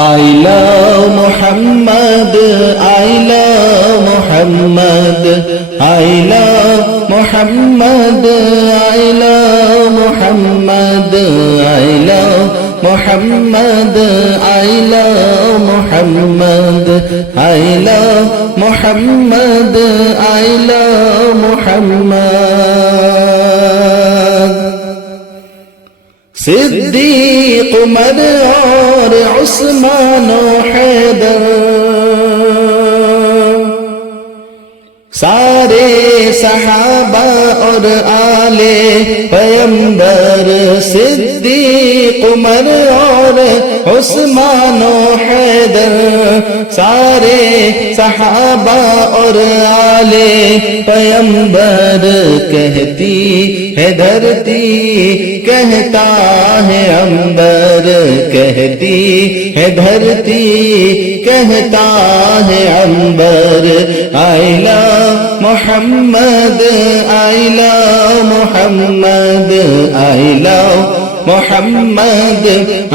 I love Muhammad, I love Muhammad, I love Muhammad, I love Muhammad, I love Muhammad, I love Muhammad, I love Muhammad, I love Muhammad. صدیق عمر اور عثمان و حیدر سارے صحابہ اور آل پیمبر صدیق عمر اور عثمان و حیدر سارے صحابہ اور آل پیمبر کہتی ہے دھرتی کہتا ہے عنبر کہتی ہے دھرتی کہتا ہے عنبر I love Muhammad, I love Muhammad, I love Muhammad, I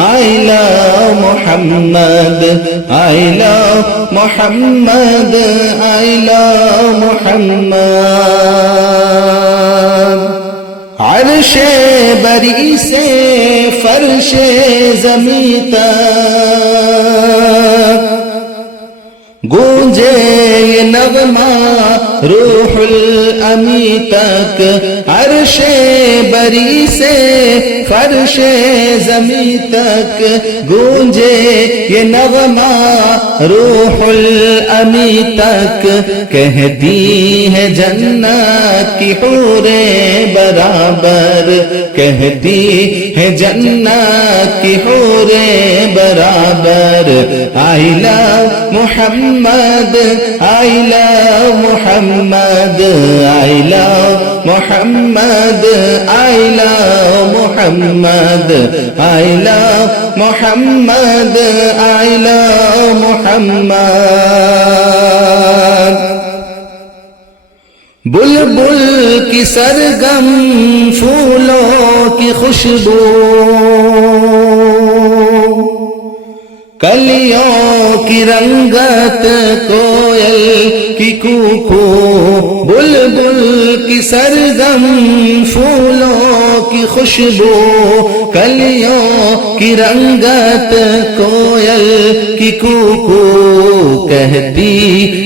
love Muhammad, I love Muhammad, I love Muhammad. عرش بری سے فرش زمین تک گونجے یہ نغمہ روح الامین تک عرش بری سے فرش زمین تک گونجے یہ نغمہ روح الامین تک کہتی ہے جنت کی حوریں برابر کہتی ہے جنت کی حوریں برابر I love Muhammad, I love Muhammad, I love Muhammad, I love Muhammad, I love Muhammad, I love Muhammad. بلبل کی سرگم پھولوں کی خوشبو کلیوں کی رنگت کوئل کی کوکو بلبل کی سرگم پھولوں کی خوشبو کلیوں کی رنگت کوئل کی کوکو کہتی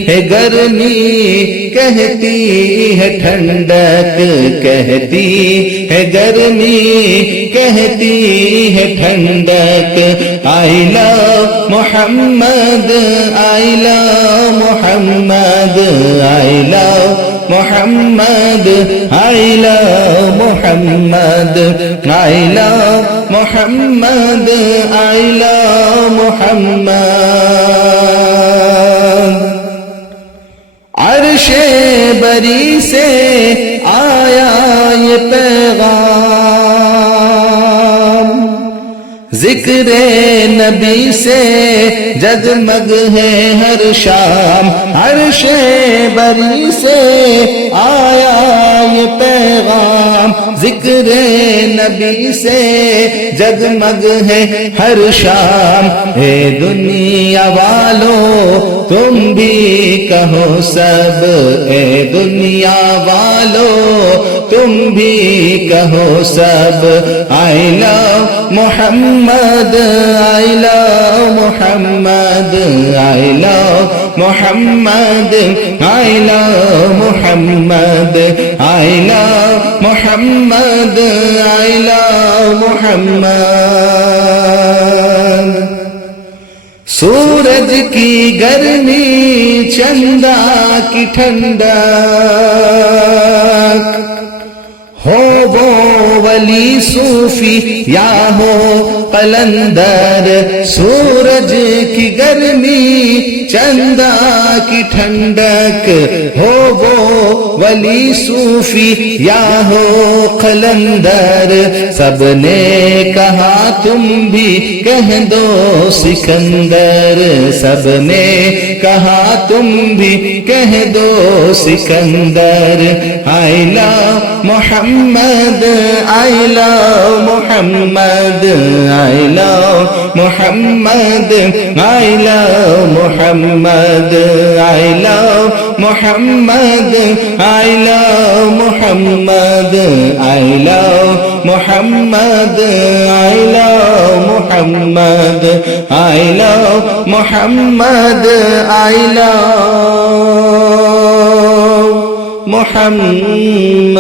ہے گرمی کہتی ہے ٹھنڈک کہتی ہے گرمی کہتی ہے ٹھنڈک I love Muhammad, I love Muhammad, I love Muhammad, I love Muhammad, I love Muhammad, I love Muhammad. عرش بری سے آیا یہ پیغام ذکر نبی سے جگمگ ہے ہر شام عرش بری سے آیا یہ پیغام ذکر نبی سے جگمگ ہے ہر شام اے دنیا والوں تم بھی کہو سب اے دنیا والوں تم بھی کہو سب I love Muhammad, I love Muhammad, I love Muhammad, I love Muhammad, I love Muhammad, I love Muhammad. سورج کی گرمی چندہ کی ٹھنڈک ہو وہ ولی صوفی یا ہو قلندر سورج کی گرمی چندہ کی ٹھنڈک ہو وہ ولی صوفی یا ہو قلندر سب نے کہا تم بھی کہہ دو سکندر سب نے کہا تم بھی کہہ دو Sikandar I love Muhammad, I I love Muhammad, I love Muhammad, I love Muhammad, I love Muhammad, I love Muhammad, I love Muhammad, I love Muhammad, I love Muhammad, I love Muhammad.